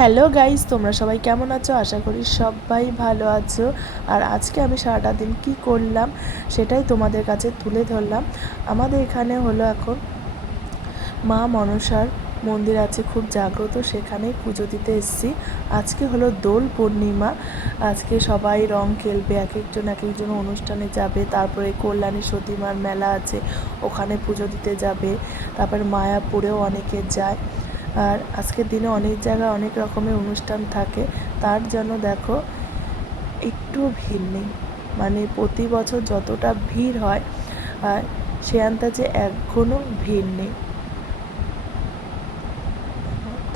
Hello guys, তোমরা সবাই কেমন আছো? আশা করি সবাই ভালো আছো। আর আজকে আমি সারাটা দিন কী করলাম সেটাই তোমাদের কাছে তুলে ধরলাম। আমাদের এখানে হলো এখন মা মনসার মন্দির আছে, খুব জাগ্রত, সেখানেই পুজো দিতে এসেছি। আজকে হলো দোল পূর্ণিমা। আজকে সবাই রং খেলবে, এক একজন অনুষ্ঠানে যাবে। তারপরে কল্যাণী সতীমার মেলা আছে, ওখানে পুজো দিতে যাবে। তারপর মায়াপুরেও অনেকে যায়। আর আজকের দিনে অনেক জায়গায় অনেক রকমের অনুষ্ঠান থাকে, তার জন্য দেখো একটু ভিড় নেই। মানে প্রতি বছর যতটা ভিড় হয় আর সে আন্দাজে এখনও ভিড় নেই।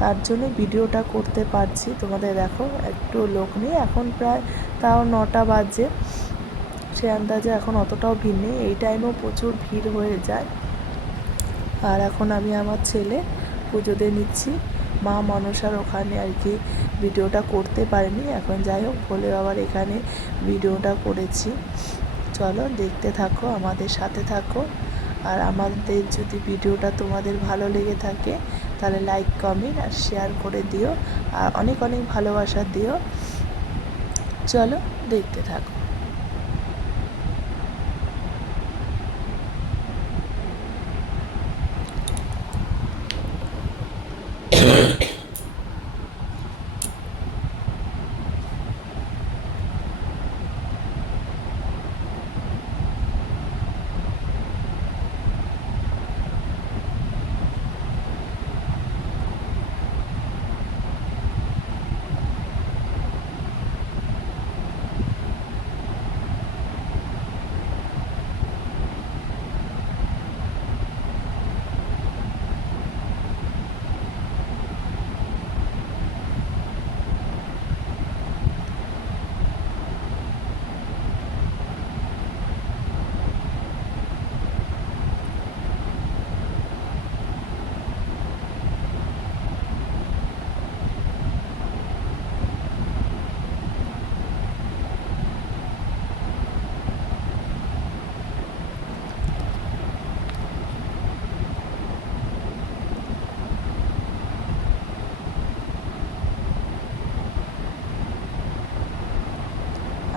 তার জন্য ভিডিওটা করতে পারছি। তোমাদের দেখো একটু লোক নেই, এখন প্রায় তাও 9টা বাজে, সে আন্দাজে এখন অতটাও ভিড় নেই। এই টাইমেও প্রচুর ভিড় হয়ে যায়। আর এখন আমি আমার ছেলে পুজো দিয়ে নিচ্ছি মা মনসার ওখানে আর কি। ভিডিওটা করতে পারিনি, এখন যাই হোক ভোলে বাবার এখানে ভিডিওটা করেছি। চলো দেখতে থাকো, আমাদের সাথে থাকো। আর আমাদের যদি ভিডিওটা তোমাদের ভালো লেগে থাকে তাহলে লাইক কমেন্ট আর শেয়ার করে দিও, আর অনেক অনেক ভালোবাসা দিও। চলো দেখতে থাকো।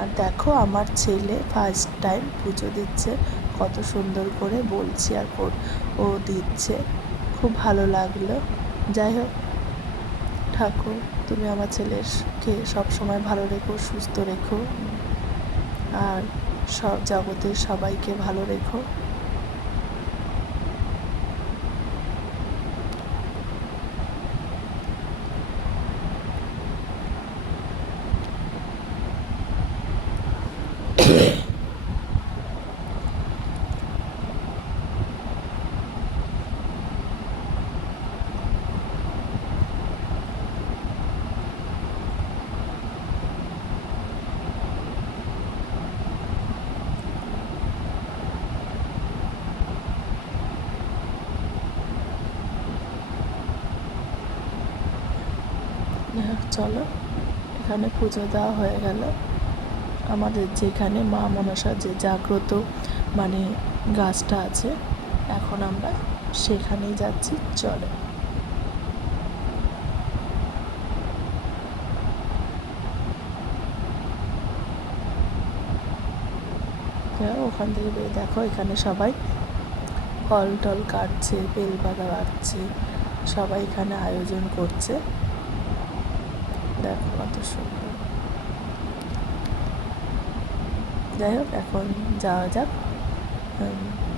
আর দেখো আমার ছেলে ফার্স্ট টাইম পুজো দিচ্ছে, কত সুন্দর করে বলছি আর ও দিচ্ছে, খুব ভালো লাগলো। যাই হোক, ঠাকুর তুমি আমার ছেলেকে সব সময় ভালো রেখো, সুস্থ রেখো, আর সব জগতের সবাইকে ভালো রেখো। চলো, এখানে পুজো দেওয়া হয়ে গেল। আমাদের যেখানে মা মনসার যে জাগ্রত মানে গাছটা আছে, এখন আমরা সেখানেই যাচ্ছি। চলো, ওখান থেকে দেখো এখানে সবাই ফল টল কাটছে, বেলপাতা কাটছে, সবাই এখানে আয়োজন করছে। দেখো কত সুন্দর। যাই হোক, এখন যাওয়া যাক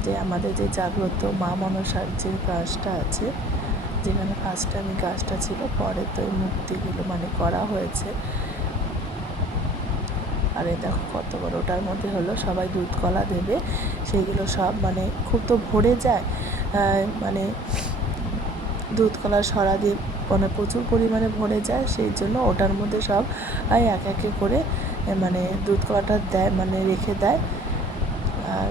যে আমাদের যে জাগ্রত মা মনসার যে গাছটা আছে, যেখানে ফার্স্ট টাইম গাছটা ছিল, পরে তো এই মূর্তিগুলো মানে করা হয়েছে। আর এই দেখো কত বড়, ওটার মধ্যে হলো সবাই দুধ কলা দেবে, সেইগুলো সব মানে খুব তো ভরে যায়, মানে দুধ কলার সরা দিয়ে মানে প্রচুর পরিমাণে ভরে যায়, সেই জন্য ওটার মধ্যে সব এক একে করে মানে দুধ কলাটা দেয়, মানে রেখে দেয়। আর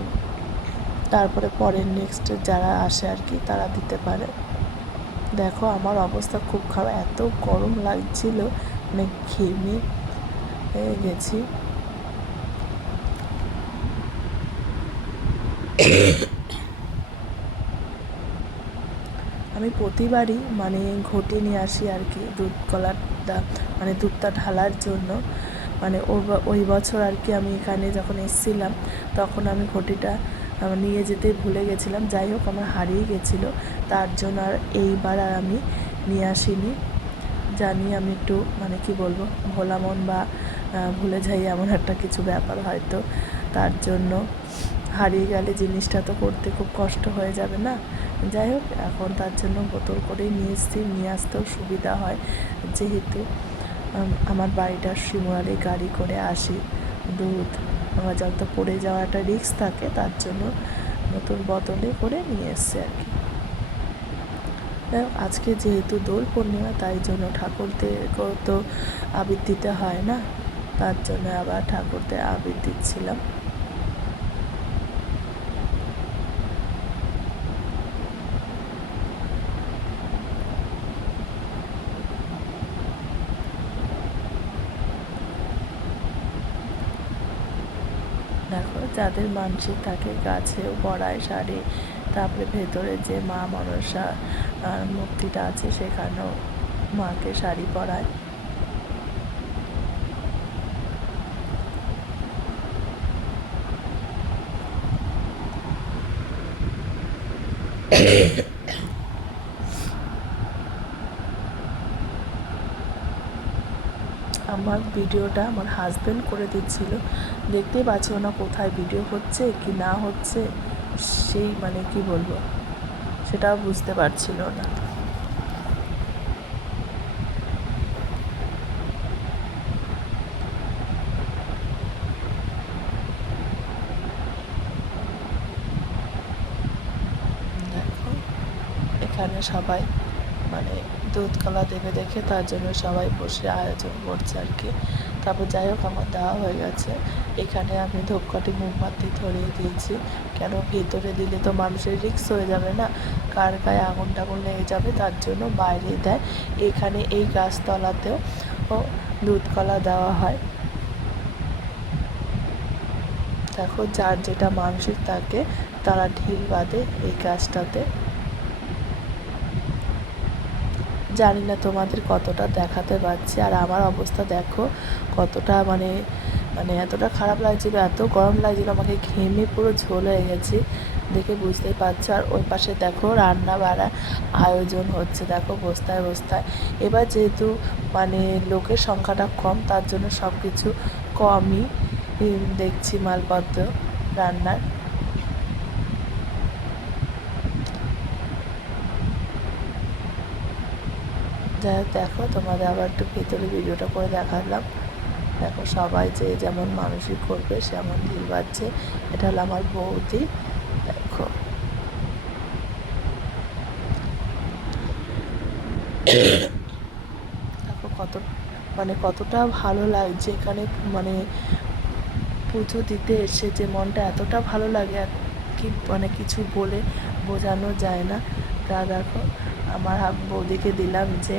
তারপরে পরের নেক্সট যারা আসে আর কি তারা দিতে পারে। দেখো আমার অবস্থা খুব খারাপ, এত গরম লাগছিল, মানে ঘেমে গেছি। আমি প্রতিবারই মানে ঘটি নিয়ে আসি আর কি, দুধ কলার দুধটা মানে দুধটা ঢালার জন্য। মানে ওই বছর আর কি আমি এখানে যখন এসেছিলাম তখন আমি ঘটিটা নিয়ে যেতে ভুলে গেছিলাম, যাই হোক আমার হারিয়ে গেছিলো, তার জন্য আর এইবার আর আমি নিয়ে আসিনি। জানি আমি একটু মানে কি বলবো ভোলা মন বা ভুলে যাই এমন একটা কিছু ব্যাপার হয়তো, তার জন্য হারিয়ে গেলে জিনিসটা তো করতে খুব কষ্ট হয়ে যাবে না। যাই হোক এখন তার জন্য বোতল করেই নিয়ে এসেছি, নিয়ে আসতেও সুবিধা হয় যেহেতু আমার বাড়িটা শিমুরালি গাড়ি করে আসি, দুধ আমার যত পড়ে যাওয়া একটা রিস্ক থাকে, তার জন্য নতুন বোতলে করে নিয়ে এসছে আর কি। আজকে যেহেতু দোল পূর্ণিমা তাই জন্য ঠাকুরদেরকেও তো আবির দিতে হয় না, তার জন্য আবার ঠাকুরদের আবির দিচ্ছিলাম। দেখো যাদের মানসিক থাকে গাছেও পরায় শাড়ি, তারপরে ভেতরে যে মা মনসা মূর্তিটা আছে সেখানেও মাকে শাড়ি পরায়। আমার ভিডিওটা আমার হাজব্যান্ড করে দিচ্ছিল, দেখতেই পাচ্ছ না কোথায় ভিডিও হচ্ছে কি না হচ্ছে, সেই মানে কি বলবো সেটাও বুঝতে পারছিল না। দেখো এখানে সবাই মানে দুধ কলা দেবে দেখে তার জন্য সবাই বসে আয়োজন করছে আর কি। তারপর যাই হোক আমার দেওয়া হয়ে গেছে, এখানে আমি ধূপকাঠি মোমবাতি ধরিয়ে দিয়েছি, কেন ভেতরে দিলে তো মানুষের রিস্ক হয়ে যাবে না, কার গায়ে আগুন টাগুন লেগে যাবে, তার জন্য বাইরে দেয়। এখানে এই গাছতলাতেও দুধ কলা দেওয়া হয়। দেখো যার যেটা মানসিক থাকে তারা ঢিল বাঁধে এই গাছটাতে। জানি না তোমাদের কতটা দেখাতে পারছি, আর আমার অবস্থা দেখো কতটা মানে মানে এতটা খারাপ লাগছিল, এত গরম লাগছিল, আমাকে ঘেমে পুরো ঝোল হয়ে গেছি, দেখে বুঝতেই পারছো। আর ওই পাশে দেখো রান্না বাড়া আয়োজন হচ্ছে, দেখো বস্তায় বস্তায়। এবার যেহেতু মানে লোকের সংখ্যাটা কম তার জন্য সব কিছু কমই দেখছি মালপত্র রান্নার। যাই হোক দেখো তোমাদের আবার একটু ভেতরে ভিডিওটা করে দেখালাম। দেখো সবাই যে যেমন মানসিক করবে সেমন ঢিল বাজছে, এটা হলো আমার বৌদি। দেখো দেখো কত মানে কতটা ভালো লাগছে এখানে, মানে পুজো দিতে এসে যে মনটা এতটা ভালো লাগে আর কি মানে কিছু বলে বোঝানো যায় না। তা দেখো আমার বৌদিকে দিলাম যে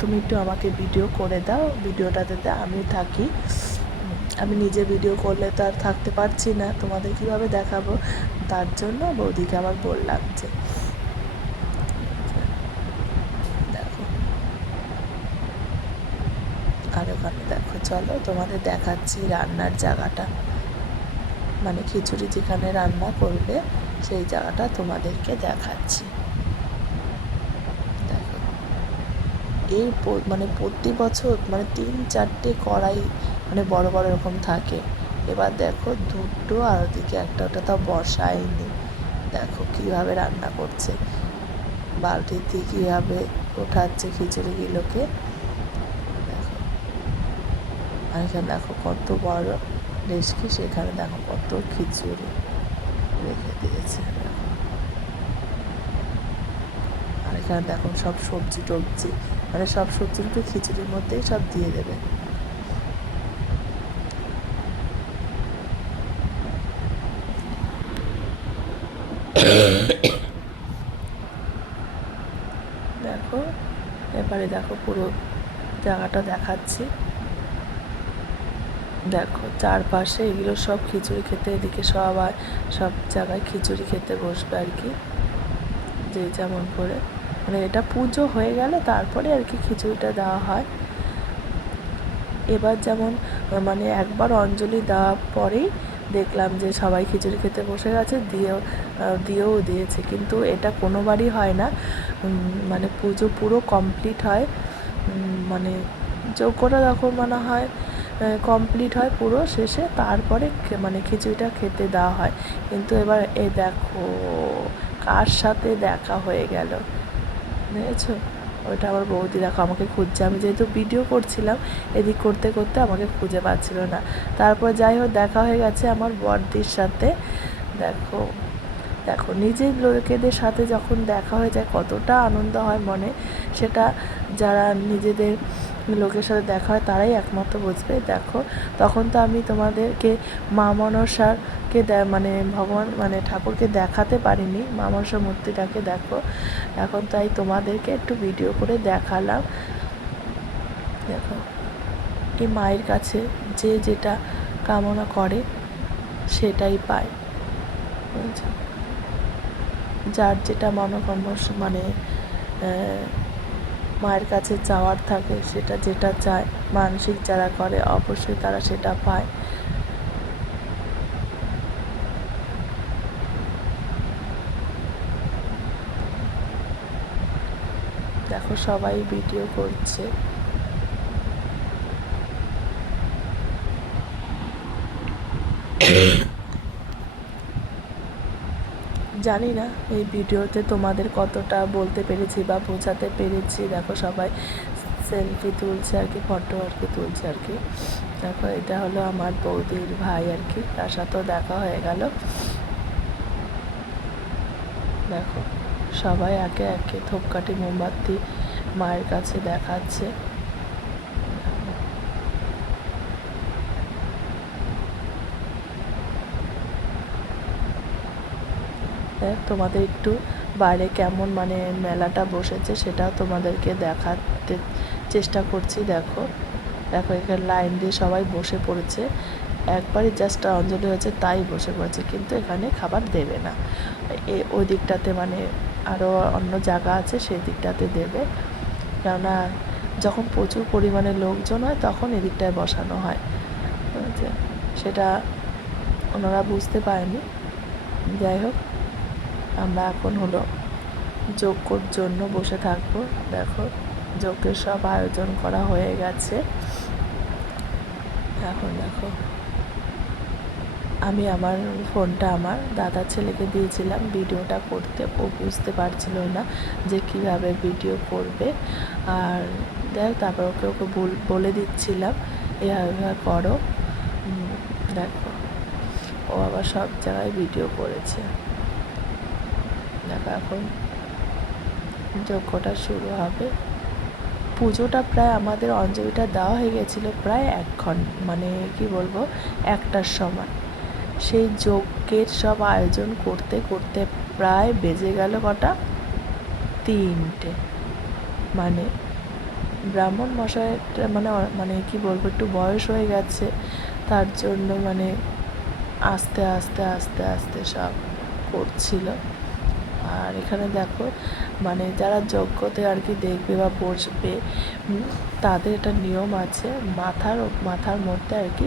তুমি একটু আমাকে ভিডিও করে দাও, ভিডিওটাতে আমি থাকি, আমি নিজে ভিডিও করলে তো আর থাকতে পারছি না, তোমাদের কীভাবে দেখাবো, তার জন্য বৌদিকে আবার বললাম যে দেখো। আর ওখানে দেখো চলো তোমাদের দেখাচ্ছি রান্নার জায়গাটা, মানে খিচুড়ি যেখানে রান্না করবে সেই জায়গাটা তোমাদেরকে দেখাচ্ছি। দেখো এই মানে প্রতি বছর মানে 3-4টে কড়াই মানে বড় বড় এরকম থাকে। এবার দেখো দুটো আর ওদিকে একটা, ওটা তাও বসায়নি, দেখো কীভাবে রান্না করছে, বালতিতে কীভাবে ওঠাচ্ছে খিচুড়িগুলোকে। দেখো আর এখানে দেখো কত বড় ডেচকি, সেখানে দেখো কত খিচুড়ি রেখে দিয়েছে। আর এখানে দেখো সব সবজি টবজি মানে সব সবজিগুলো খিচুড়ির মধ্যেই সব দিয়ে দেবে। দেখো এবারে দেখো পুরো জায়গাটা দেখাচ্ছি। দেখো চারপাশে এগুলো সব খিচুড়ি খেতে, এদিকে সব জায়গায় খিচুড়ি খেতে বসবে আর কি, যে যেমন করে। মানে এটা পুজো হয়ে গেলে তারপরে আর কি খিচুড়িটা দেওয়া হয়। এবার যেমন মানে একবার অঞ্জলি দেওয়ার পরেই দেখলাম যে সবাই খিচুড়ি খেতে বসে গেছে, দিয়েও দিয়েছে, কিন্তু এটা কোনোবারই হয় না। মানে পুজো পুরো কমপ্লিট হয়, মানে যজ্ঞটা যখন মনে হয় কমপ্লিট হয় পুরো শেষে, তারপরে মানে খিচুড়িটা খেতে দেওয়া হয়। কিন্তু এবার দেখো কার সাথে দেখা হয়ে গেল, দেখেছো? ওইটা আমার বৌদি, দেখো আমাকে খুঁজছে। আমি যেহেতু ভিডিও করছিলাম, এদিক করতে করতে আমাকে খুঁজে পাচ্ছিল না। তারপর যাই হোক দেখা হয়ে গেছে আমার বড়দির সাথে। দেখো দেখো নিজের লোকেদের সাথে যখন দেখা হয়ে যায় কতটা আনন্দ হয় মনে, সেটা যারা নিজেদের লোকের সাথে দেখা হয় তারাই একমাত্র বুঝবে। দেখো তখন তো আমি তোমাদেরকে মা মনসাকে মানে ভগবান মানে ঠাকুরকে দেখাতে পারিনি, মা মনসা মূর্তিটাকে। দেখো এখন তাই তোমাদেরকে একটু ভিডিও করে দেখালাম। দেখো এই মায়ের কাছে যে যেটা কামনা করে সেটাই পায়, বুঝছো? যার যেটা মনোকামনা মানে মায়ের কাছে চাওয়ার থাকে, সেটা যেটা চায় মানসিক যারা করে অবশ্যই তারা সেটা পায়। দেখো সবাই ভিডিও করছে। জানি না এই ভিডিওতে তোমাদের কতটা বলতে পেরেছি বা বোঝাতে পেরেছি। দেখো সবাই সেলফি তুলছে আর কি, ফটো আর কি তুলছে আর কি। দেখো এটা হলো আমার বৌদির ভাই আর কি, তার সাথেও দেখা হয়ে গেল। দেখো সবাই একে একে ধূপকাঠি মোমবাতি মায়ের কাছে দেখাচ্ছে। তোমাদের একটু বাইরে কেমন মানে মেলাটা বসেছে সেটাও তোমাদেরকে দেখাতে চেষ্টা করছি। দেখো দেখো এখানে লাইন দিয়ে সবাই বসে পড়েছে, একবারই জাস্ট অঞ্জলি হয়েছে তাই বসে পড়েছে, কিন্তু এখানে খাবার দেবে না। ওই দিকটাতে মানে আরও অন্য জায়গা আছে সেই দিকটাতে দেবে, কেননা যখন প্রচুর পরিমাণে লোকজন হয় তখন এদিকটায় বসানো হয়, সেটা ওনারা বুঝতে পারেনি। যাই হোক আমরা এখন হলো যজ্ঞর জন্য বসে থাকবো। দেখো যজ্ঞের সব আয়োজন করা হয়ে গেছে। এখন দেখো আমি আমার ফোনটা আমার দাদার ছেলেকে দিয়েছিলাম ভিডিওটা করতে, ও বুঝতে পারছিল না যে কীভাবে ভিডিও করবে। আর দেখ তারপর ওকে ওকে বলে দিচ্ছিলাম এভাবে করো। দেখো ও আবার সব জায়গায় ভিডিও করেছে। দেখো এখন যজ্ঞটা শুরু হবে। পুজোটা প্রায় আমাদের অঞ্জলিটা দেওয়া হয়ে গেছিলো প্রায় 1 ঘন্টা, মানে কি বলবো 1টার সময়। সেই যজ্ঞের সব আয়োজন করতে করতে প্রায় বেজে গেল কটা, 3টে। মানে ব্রাহ্মণ মশাইটা মানে মানে কি বলবো একটু বয়স হয়ে গেছে, তার জন্য মানে আস্তে আস্তে আস্তে আস্তে সব করছিল। আর এখানে দেখো মানে যারা যজ্ঞতে আর কি দেখবে বা বসবে, তাদের একটা নিয়ম আছে মাথার মধ্যে আর কি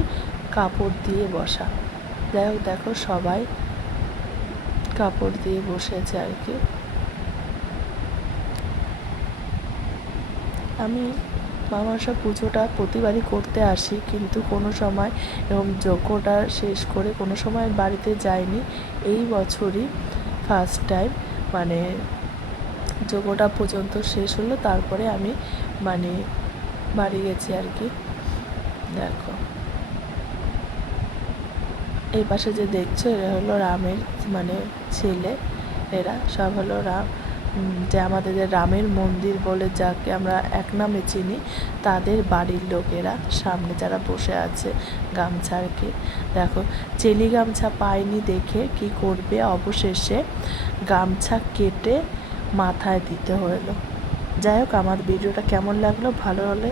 কাপড় দিয়ে বসা। যাই হোক দেখো সবাই কাপড় দিয়ে বসেছে আর কি। আমি মা মনসা পুজোটা প্রতিবারই করতে আসি, কিন্তু কোনো সময় এবং যজ্ঞটা শেষ করে কোনো সময় বাড়িতে যাইনি। এই বছরই ফার্স্ট টাইম মানে যজ্ঞটা পর্যন্ত শেষ হলো, তারপরে আমি মানে বাড়ি গেছি আর কি। দেখো এই পাশে যে দেখছো এরা হলো রামের মানে ছেলে, এরা সব হলো রাম, যে আমাদের যে রামের মন্দির বলে যাকে আমরা এক নামে চিনি, তাদের বাড়ির লোকেরা সামনে যারা বসে আছে গামছা আর কি। দেখো চেলি গামছা পায়নি দেখে কি করবে, অবশেষে গামছা কেটে মাথায় দিতে হলো। যাই হোক আমার ভিডিওটা কেমন লাগলো, ভালো হলে